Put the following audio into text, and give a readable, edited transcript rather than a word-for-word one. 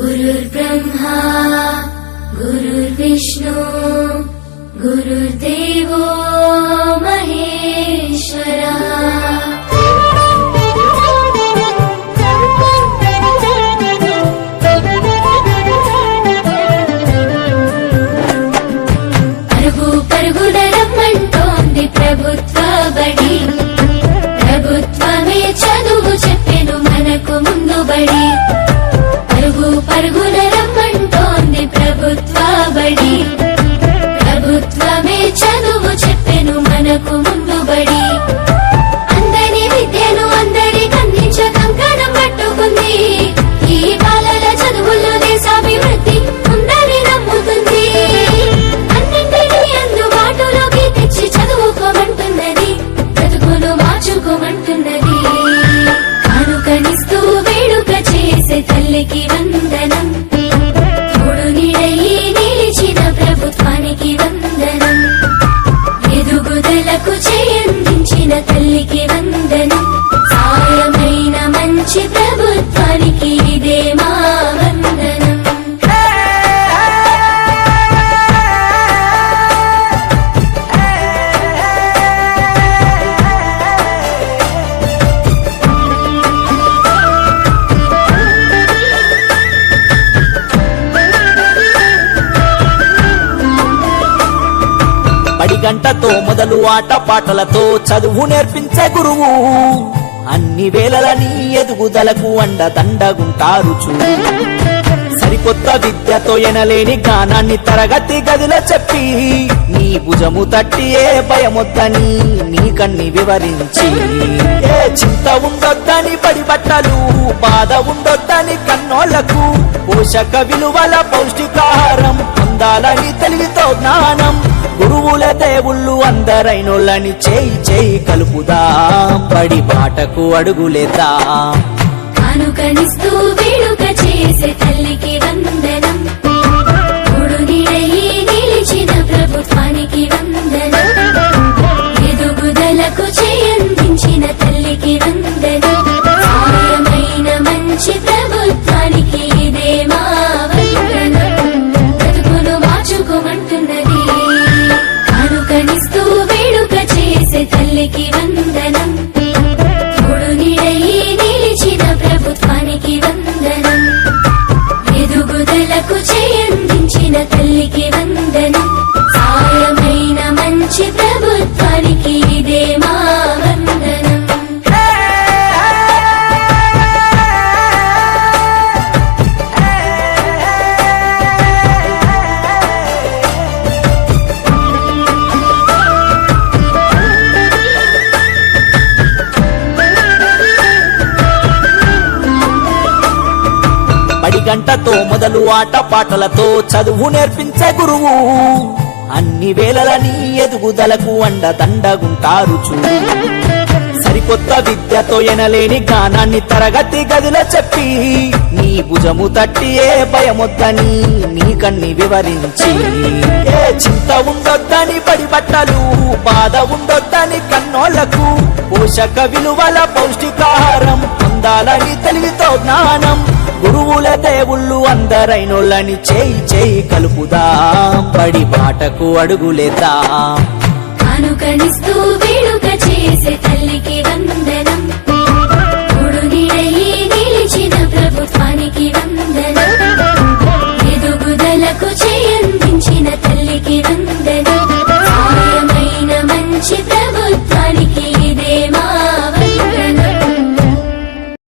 गुरुर्ब्रह्मा गुरुर्विष्णु गुरुर्देवो महेश्वरा। పరుగు పరుగున రమ్మంటోంది ప్రభుత్వ బడి, ప్రభుత్వమే చదువు చెప్పెను మనకు ముందు బడి. పరుగు పరుగున రమ్మంటోంది ప్రభుత్వ బడి, ప్రభుత్వమే చదువు చెప్పెను మనకు ముందు బడి. అందరి విద్యను అందరికి అందించ కంకణం పట్టుకుంది, ఈ బాలల చదువుల్లో దేశాభివృద్ధి ఉందని నమ్ముతుంది. అన్నింటినీ అందుబాటులోకి తెచ్చి చదువుకోమంటున్నది, బ్రతుకును మార్చుకోమంటున్నది. కానుకనిస్తూ వేడుక చేసే తల్లికి వందనం, తోడు నీడయి నిలిచిన ప్రభుత్వానికి వందనం. ఎదుగుదలకు చేయందించిన తల్లికి వందనం, సాయమైన మంచి ప్రభుత్వానికి ఇదే మా వందనం. బడి గంటతో మొదలు ఆట పాటలతో చదువు నేర్పించే గురువు, అన్ని వేళలని ఎదుగుదలకు అండదండగుంటారు చూడు. సరికొత్త విద్యతో ఎనలేని జ్ఞానాన్ని తరగతి గదిలో చెప్పి, నీ భుజము తట్టి ఏ భయమొద్దని నీకన్ని వివరించి, ఏ చింత ఉండొద్దని బడి బట్టలు, బాధ ఉండొద్దని కన్నోళ్లకు, పోషక విలువల పౌష్టికాహారం పొందాలని తెలివితో జ్ఞానం. గురువుల దేవుళ్ళు అందరైనోళ్ళని చేయి చేయి కలుపుదాం, బడి బాటకు అడుగులేద్దాం. కానుకనిస్తూ వేడుక చేసే తల్లికి వందనం, తోడు నీడయి నిలిచిన ప్రభుత్వానికి వందనం. ఎదుగుదలకు చేయందించిన తల్లికి వందనం, సాయమైన మంచి ప్రభుత్వానికి ఇదే మా వందనం. బ్రతుకును మార్చుకోమంటున్నది, కానుకనిస్తూ వేడుక చేసే తల్లికి వందనం, తోడు నీడయి నిలిచిన ప్రభుత్వానికి వందనం. ఎదుగుదలకు చేయందించిన తల్లికి వందనం, సాయమైన మంచి ప్రభుత్వానికి ఇదే మా వందనం. బడి గంటతో మొదలు ఆట పాటలతో చదువు నేర్పించే గురువు, అన్ని వేళలని ఎదుగుదలకు అండదండగుంటారు చూడు. సరికొత్త విద్యతో ఎనలేని జ్ఞానాన్ని తరగతి గదిలో చెప్పి, నీ భుజము తట్టి ఏ భయమొద్దని నీకన్ని వివరించి, ఏ చింత ఉండొద్దని బడి బట్టలు, బాధ ఉండొద్దని కన్నోళ్లకు, పోషక విలువల పౌష్టికాహారం పొందాలని తెలివితో జ్ఞానం. గురువుల దేవుళ్ళు అందరైనోళ్ళని చేయి చేయి కలుపుదాం, బడి బాటకు అడుగులేద్దాం. కానుకనిస్తూ వేడుక చేసే తల్లికి వందనం, తోడు నీడయి నిలిచిన ప్రభుత్వానికి వందనం. ఎదుగుదలకు చేయందించిన తల్లికి వందనం, సాయమైన మంచి